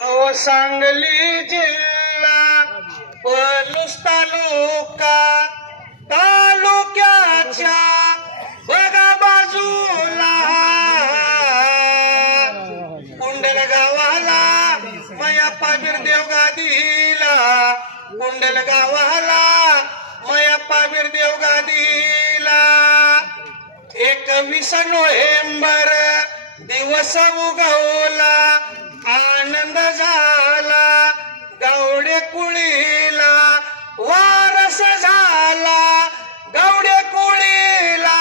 सांगली जिल्हा पलूस तालुक्याच्या बघा बाजूला कुंडल गावाला मयप्पा बिरदेव गादीला कुंडल गावाला मयप्पा बिरदेव गादीला 21 नोव्हेंबर दिवस उगवला आनंद झाला गावडे कुळीला वारस झाला गावडे कुळीला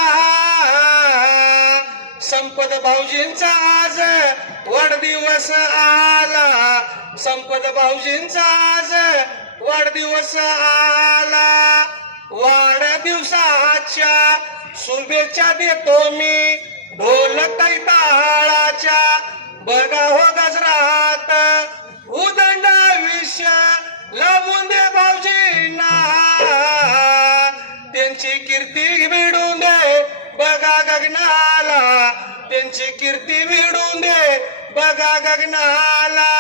संपत भाऊजींचा आज वाढदिवस आला संपत भाऊजींचा आज वाढदिवस आला वाढदिवसाच्या शुभेच्छा देतो मी ढोल ताळाच्या बघा हो गजरात उदंड आयुष्य लावून दे भाऊजींना त्यांची कीर्ती मिळून दे बघा गगनाला त्यांची कीर्ती मिळून दे बघा गगनाला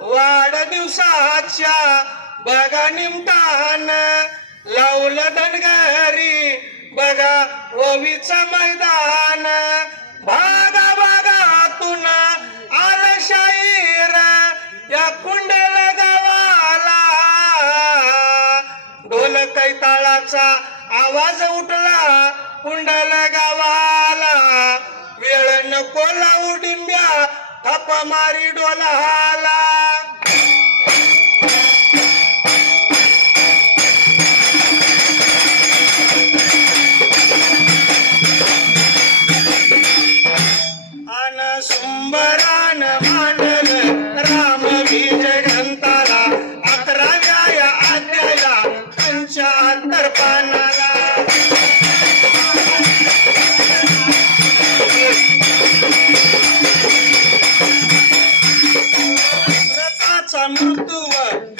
वाढदिवसाच्या बघा निमतान लावलं धनगरी बघा ओवीचं मैदान भागा भागातून आलं शाहीर या कुंडल गावाला ढोल कैताळाचा आवाज उठला कुंडल गावाला वेळ नको लावू डिंब्या थाप मारी डोलाला सुंबरान मांडल राम विजय ग्रंथाला 11व्या अध्याया 75 पानाला भरताचा मृत्यू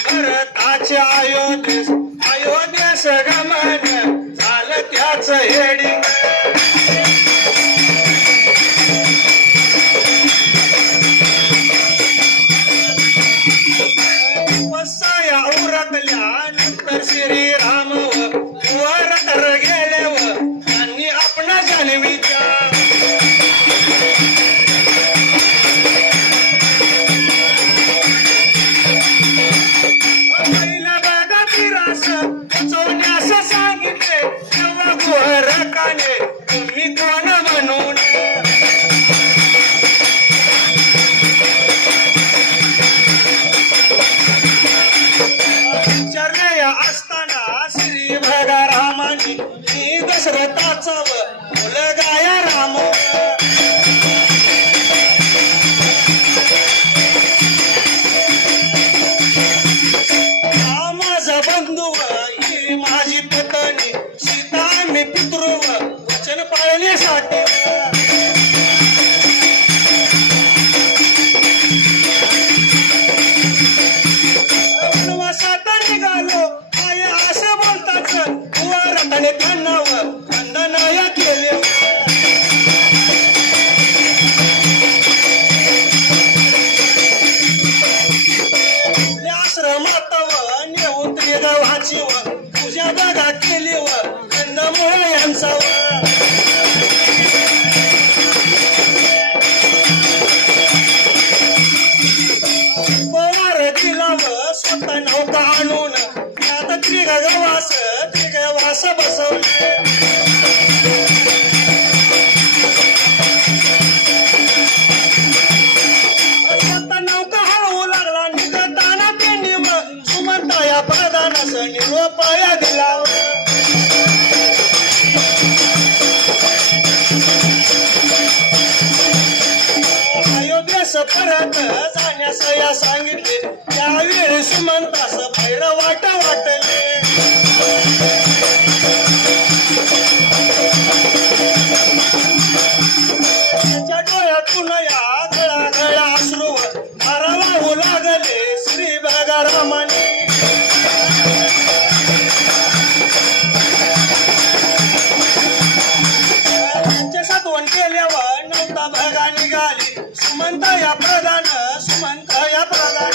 भरताच्या अयोध्येस गमन झालं त्याच हेडिंग नंतर श्रीराम वर तर गेले त्यांनी आपला जाणवीचा पहिला बघा पिरास चोण्यास सांगितले तेव्हा गोरकाने तुम्ही कोण म्हणून असताना श्री भगा रामानी दशरथाचा मुलगाया राम माझा बंधू ही माझी पत्नी सीता मी पितृ वचन पाळण्यासाठी तुझ्या बघा केली कंदमुळे यांचा पवार दिला स्वतः नौका आणून आता त्रिगवास बसवले स्वतः नौका हळू लागला निघताना पेंडी सुमंता या प्रधानास निरोपाया दिला अयोध्येस परत जाण्यास या सांगितले त्यावेळी सुमंतास भैर वाटले त्याच्या डोळ्यातून या गळा अश्रू धारा वाहू लागले श्री भगा रामाने त्यांचे सातवण केल्यावर नवता भगा निघाली सुमंत या प्रधान सुमंत या प्रधान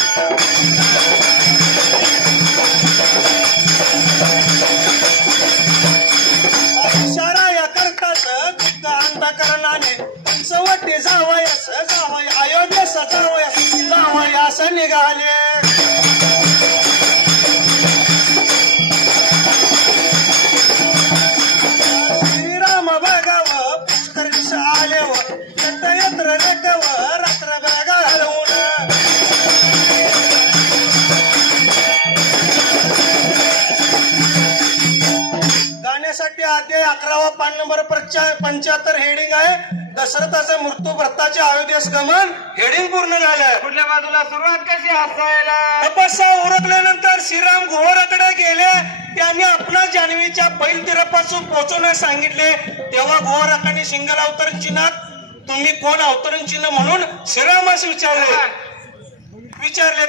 वनवास निघाले श्रीराम बघाव पुष्कर आले व यत्र रकव रात्र बघा हलवून गाण्यासाठी अध्याय 11 पान नंबर 75 हेडिंग आहे दशरथाचा मृत्यू व्रताचे अयोध्येस गमन हेडिंग पूर्ण झालंय. पुढल्या बाजूला सुरुवात कशी हसायला तपस्या उरकल्यानंतर श्रीराम घोराकडे गेले. त्यांनी आपणा जान्हवीच्या बैल तीरापासून पोहोचवण्यास सांगितले. तेव्हा घोराकाने सिंगल अवतरण चिन्हात तुम्ही कोण अवतरण चिन्ह म्हणून श्रीरामास विचारले.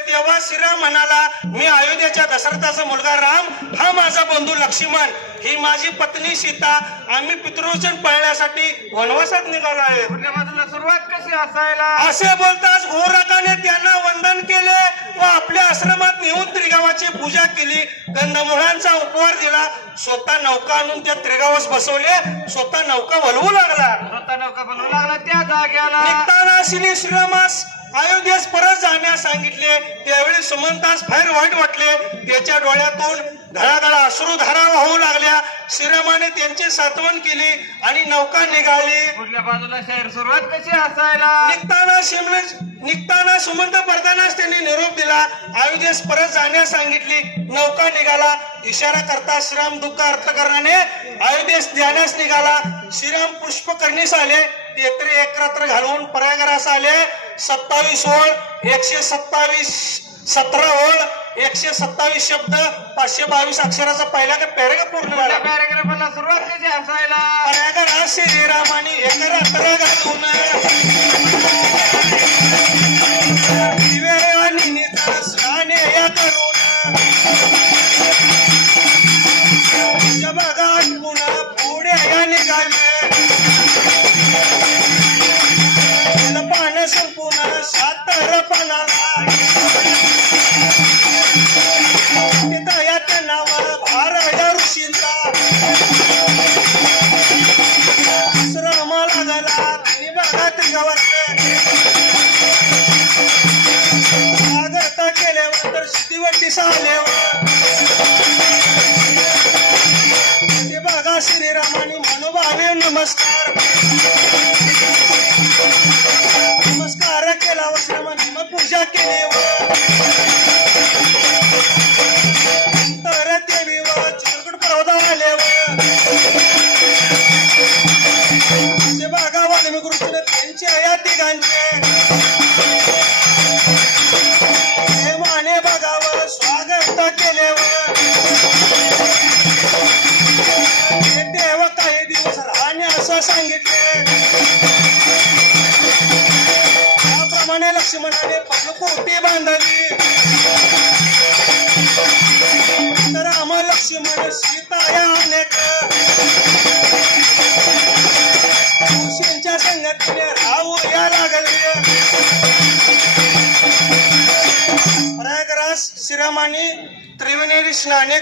तेव्हा श्रीराम म्हणाला मी अयोध्येच्या दशरथाचा मुलगा राम, हा माझा बंधू लक्ष्मण, ही माझी पत्नी सीता, आम्ही पितृवचन पाळण्यासाठी वनवासात निघालो आहे. पुढल्या बाजूला सुरुवात कशी हसायला असे बोलताच घोराकाने त्यांना वंदन केले व आपल्या आश्रमात नेऊन त्रिगावाची पूजा केली. कंदमुळांचा उपहार दिला. स्वतः नौका आणून त्या त्रिगावास बसवले. स्वतः नौका वलवू लागला. त्या जाग्याला निघताना श्रीरामास अयोध्येस परत जाण्यास सांगितले. त्यावेळी सुमंतास फार वाईट वाटले. त्याच्या डोळ्यातून घळाघळा अश्रुधारा वाहू लागल्या. श्रीरामाने त्यांची सात्वन केली आणि नौका निघाली. पुढल्या बाजूला शहर सुरुवात कशी हसायला निघताना सुमंत परतानास त्यांनी निरोप दिला. अयोध्येस परत जाण्यास सांगितली. नौका निघाला. इशारा करता श्रीराम दुःख अर्थ करण्याने अयोध्येस जाण्यास निघाला. श्रीराम पुष्पकर्णीस आले. तेत्री एक रात्र घालवून प्रयागरास आले. 27 ओळ 127 17 ओळ 127 शब्द 522 अक्षराचा पहिला पॅरेग्राफ पूर्ण झाला. पॅरेग्राफला सुरुवात कशी हसायला प्रयागरास श्रीरामाने एक रात्र घालून दिवे आणि नितर स्नाने या करून बघा पुन्हा पुढे या निघाले. पान संपून सातर पानाला नावा भार या ऋषींचा श्रम लागला. आणि बघा त्रिगावातले स्वागत केल्यावर तर शितीवटीस आल्यावर ते बघा श्रीरामाने मनोभावे नमस्कार केला. श्रीरामाने मग पूजा केली तर देवी व चित्रकूट पर्वत आल्यावर ते बघा वाल्मिक ऋषीने त्यांचे या तिघांचे माने बघावं स्वागत केल्यावर देव काही दिवस राहणे असं सांगितले. त्याप्रमाणे लक्ष्मणाने पदकोटी बांधली. राम लक्ष्मण सीता या अनेक ऋषींच्या संगतीने राहू या लागले. प्रयागरास श्रीरामाने त्रिवेणी स्नाने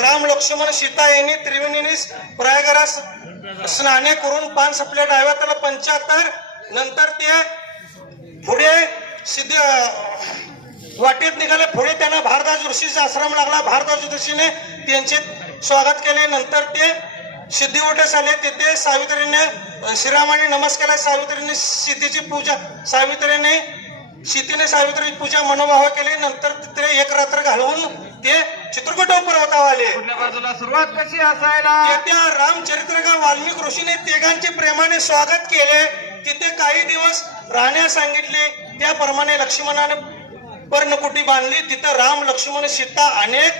राम लक्ष्मण सीता यांनी त्रिवेणी प्रयागरास स्नाने करून पान सपले. डाव्या त्याला 75. नंतर ते पुढे सिद्ध वाटेत निघाले. पुढे त्यांना भारद्वाज ऋषीचा आश्रम लागला. भारद्वाज ऋषीने त्यांचे स्वागत केले. नंतर ते सिद्धिवटस आले. तिथे सावित्रीने श्रीरामाने नमस्कार. सावित्रीने सीतेची पूजा सीतेने सावित्रीची पूजा मनोभाव केली. नंतर तिथे एक रात्र घालवून ते चित्रकूट पर्वतावर आले. पुढल्या बाजूला सुरुवात कशी असायला त्या रामचरित्र वाल्मिक ऋषीने तिघांचे प्रेमाने स्वागत केले. तिथे काही दिवस राहण्यास सांगितले. त्याप्रमाणे लक्ष्मणाने पर्णकुटी बांधली. तिथं राम लक्ष्मण सीता अनेक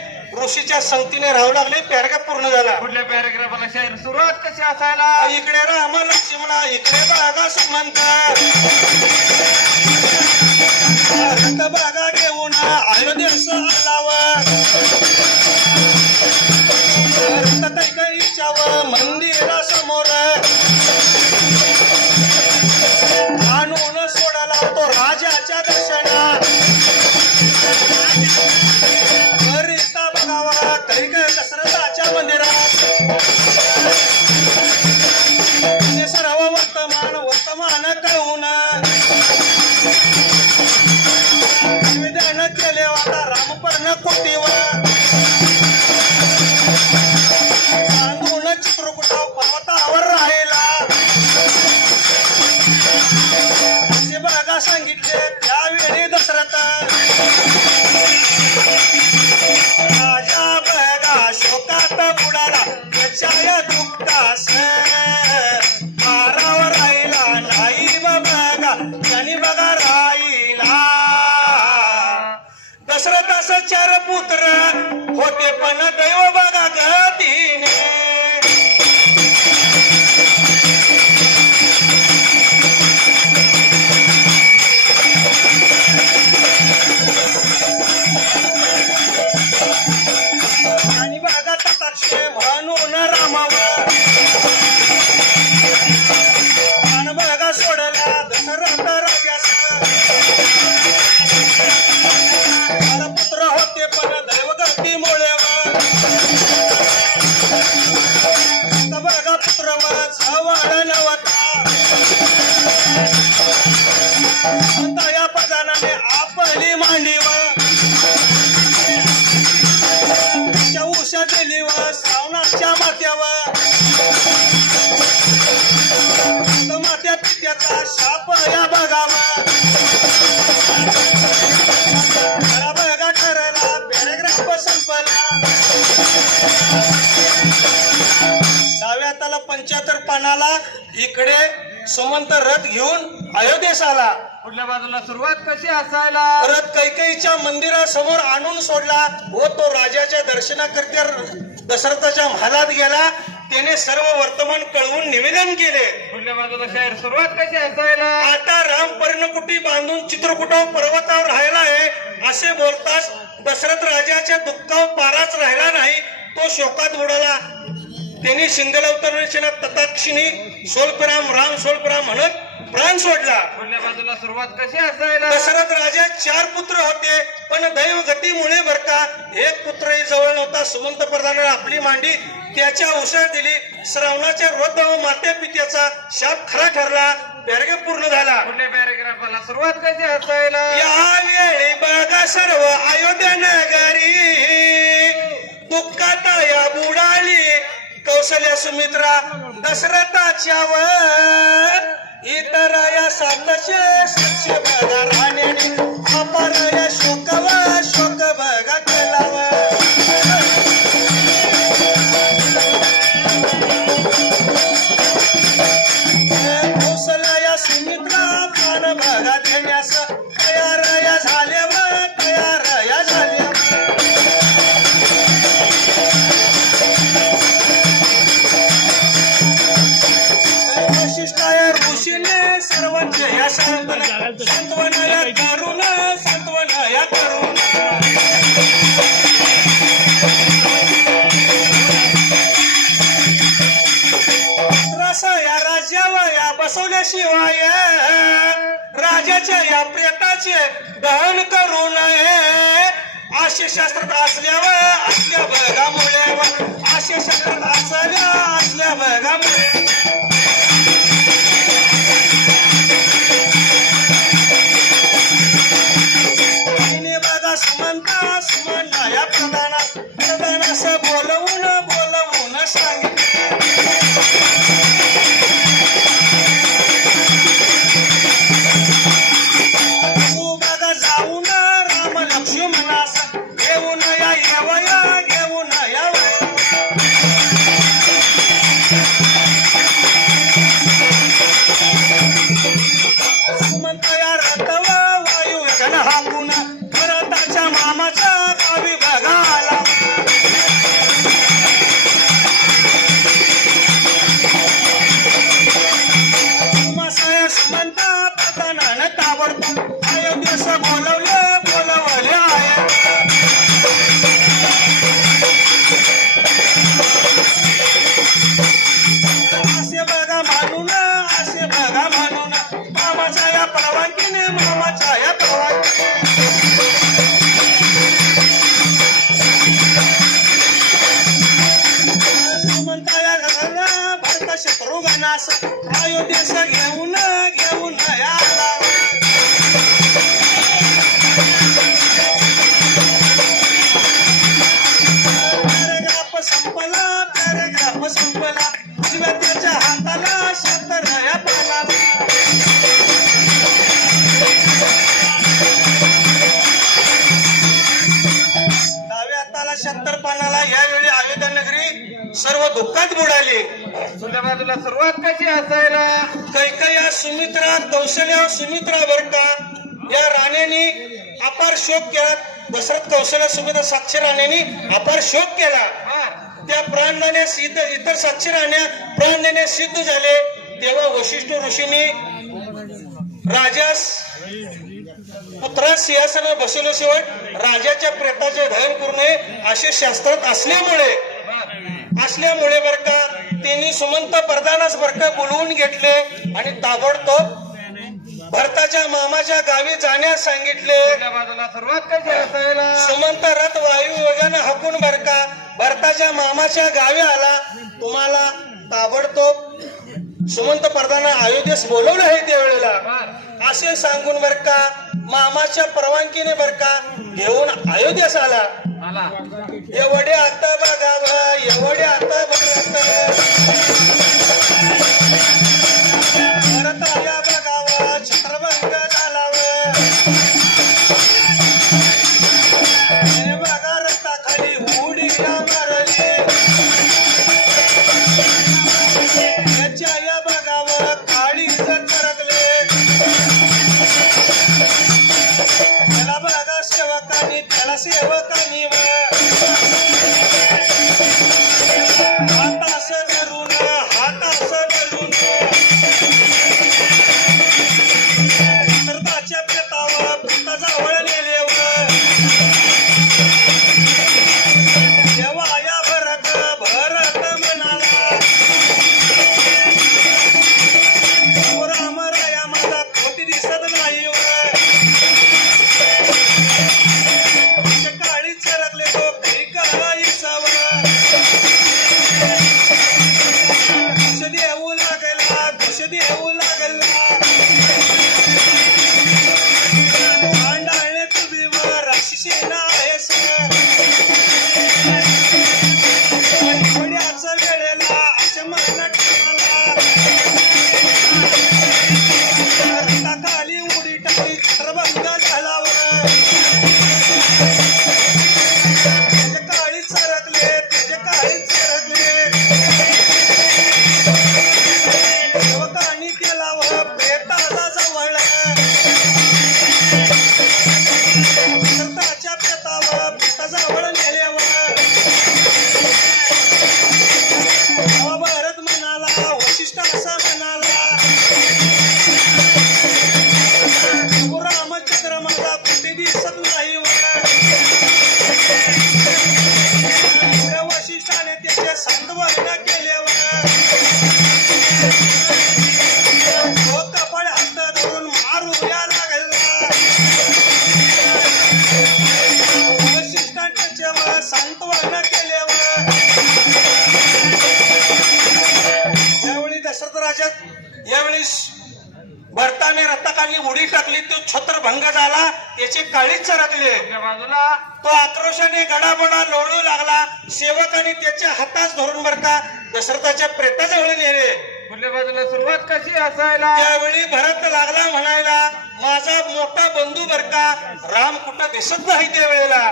ऋषीच्या संगतीने राहू लागले. पॅरेग्राफ पूर्ण झाला. पुढल्या पॅरेग्राफला शायर सुरुवात कशी असायला इकडे राम लक्ष्मणा इकडे बागा सुमंत बागा घेऊन अयोध्येस आलावं कैकईच्या मंदिरा समोर आणून सोडला तो राजाच्या दर्शनात. करिता बघावा कैक दशरथाच्या मंदिरात सर्व वर्तमान कळवून राजा बघा शोकात बुडाला त्याच्या दुःखास मारावर राहिला नाही बघा त्यांनी बघा राहिला दशरथास 4 पुत्र होते पण दैव बघा गतीने आणि बघा तथाक्षे म्हणून रामावर आणि बघा सोडला दशरथ राजास पुत्र होते पण दैवगतीमुळे बघा पुत्र जवळ नव्हता या पदानाने आपली मांडीवर उषा दिली व श्रावणाच्या माथ्यावर माथ्या पित्याचा शाप या बघावा बघा ठरला पॅरेग्राफ संपला 10व्या ताला 75 पानाला इकडे सुमंत रथ घेऊन अयोध्येस आला पुढल्या बाजूला सुरुवात कशी असायला रथ कैकेयीच्या मंदिरासमोर आणून सोडला व तो राजाच्या दर्शनाकरता दशरथाच्या महालात गेला त्याने सर्व वर्तमान कळवून निवेदन केले पुढल्या बाजूला शाहीर सुरुवात कशी असायला आता राम पर्णकुटी बांधून चित्रकूटावर पर्वतावर राहिला आहे असे बोलताच दशरथ राजाच्या दुःखावर पाराच राहिला नाही तो शोकात बुडाला त्यांनी शिंगलवतरणेच्या तथाक्षिणी सोल्पराम राम सोल्पराम म्हणत प्राण सोडला पुढल्या बाजूला सुरुवात कशी असायला दशरथ राजा 4 पुत्र होते पण दैव गतीमुळे बर का एक पुत्रही जवळ नव्हता सुमंत प्रधानाने आपली मांडी त्याच्या उसळ दिली श्रावणाच्या रोध व माते पित्याचा शाप खरा ठरला पॅरेग्राफ पूर्ण झाला पुढल्या पॅरेग्राफाला सुरुवात कशी असायला यावेळी बघा सर्व अयोध्या नगरी दुःखात या बुडाली कौशल्या सुमित्रा दशरथाच्या वर इतर या 700 बघा राण्याने अपार या शोक बघा केलावा कौशल्या या सुमित्रा प्राण बघा देण्यास तयार या झाल्यावर तयार या झाल्यावर ऋषीने सर्वांचे या सांत्वना या करुण सांत्वना या करुण रस या राज्यावर या बसवल्याशिवाय राजाच्या या प्रेताचे दहन करू नये असे शास्त्रात असल्या बघामुळे असे शास्त्रात असल्या बघामुळे बघा सुमंता या प्रधानास बोलवून सांगितले तू बघा जाऊन राम लक्ष्मणास घेऊन घेऊन यावया 76 पानाला यावेळी अयोध्या नगरी सर्व दुःखात बुडाली. पुढल्या बाजूला सुरुवात कशी असायला कैकया सुमित्रा कौशल्या सुमित्रा बर का या राणीने अपार शोक केला. दशरथ कौशल्या सुमित्रा साक्षी राणीने अपार शोक केला. त्या प्राण देण्यास इतर साक्षी राण्या प्राण देण्यास सिद्ध झाले. तेव्हा वशिष्ठ ऋषींनी राजास पुत्रास सिंहासनावर बसवल्याशिवाय राजाच्या प्रेताचे दहन करू नये असे शास्त्रात असल्यामुळे बर का त्यांनी सुमंत प्रधानास बर का बोलवून घेतले आणि ताबडतोब भरताच्या मामाच्या गावी जाण्यास सांगितले. बाजूला सुरुवात कशी असायला सुमंत रथ वायू वेगानं हाकून बर का भरताच्या मामाच्या गावी आला. तुम्हाला ताबडतोब सुमंत प्रधाना अयोध्येस बोलवलं आहे त्यावेळेला असे सांगून बर का मामाच्या परवानगीने बर का घेऊन अयोध्येस आला. एवढे आता बघावं एवढे आता बघावं भरत आल्या बघावं छत्रभंग झालावं बघा रथाखाली उडीला मारली याच्या या बघावं काळी सरकले त्याला बघा सेवकांनी त्याला सेवकांनी हात असं धरून भरताच्या प्रेतावर भरताजवळ नेलेवर तेव्हा या भरत म्हणाला रामराया माझा खोटी दिसत नाही काळी सरकले तो काही करायसावर औषधी येऊ लागला औषधी येऊ लागला भांडाळणे तुम्ही राक्षसी नाहीस थोड्याच वेळेला असे मनात रक्ताखाली उडी टाकली छत्रभंग झालावर त्याचे काळी सरकले त्याचे काळी सरकले सेवकांनी केला व प्रेताला जवळ भरताच्या प्रेतावर प्रेताजवळ नेल्यावर तेव्हा भरत म्हणाला वशिष्ठ असा म्हणाला रामचंद्र माझा कुठे दिसत नाही वशिष्ठाने त्याचे सांत्वन केल्यावर कपाळ हात धरून मारूया लागला वशिष्ठाने त्याच्यावर सांत्वन केल्यावर यावेळी दशरथ राजा यावेळी भरताने रथाखाली उडी टाकली तो छत्रभंग झाला त्याचे काळीच सरकले. बाजूला तो आक्रोशाने गडाबडा लोळू लागला. सेवकाने त्याच्या हातास धरून बर का दशरथाच्या प्रेताजवळ नेले. पुढल्या बाजूला सुरुवात कशी असायला त्यावेळी भरत लागला म्हणायला माझा मोठा बंधू बर का राम कुठं दिसत नाही त्यावेळेला.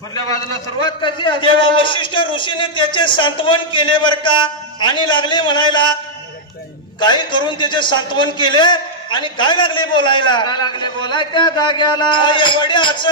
पुढल्या बाजूला सुरुवात कशी तेव्हा असायला वशिष्ठ ऋषीने त्याचे सांत्वन केले बर का आणि लागले म्हणायला काही करून त्याचे सांत्वन केले आणि काय लागले बोलायला लागले बोलाय त्या जाग्याला एवढ्याच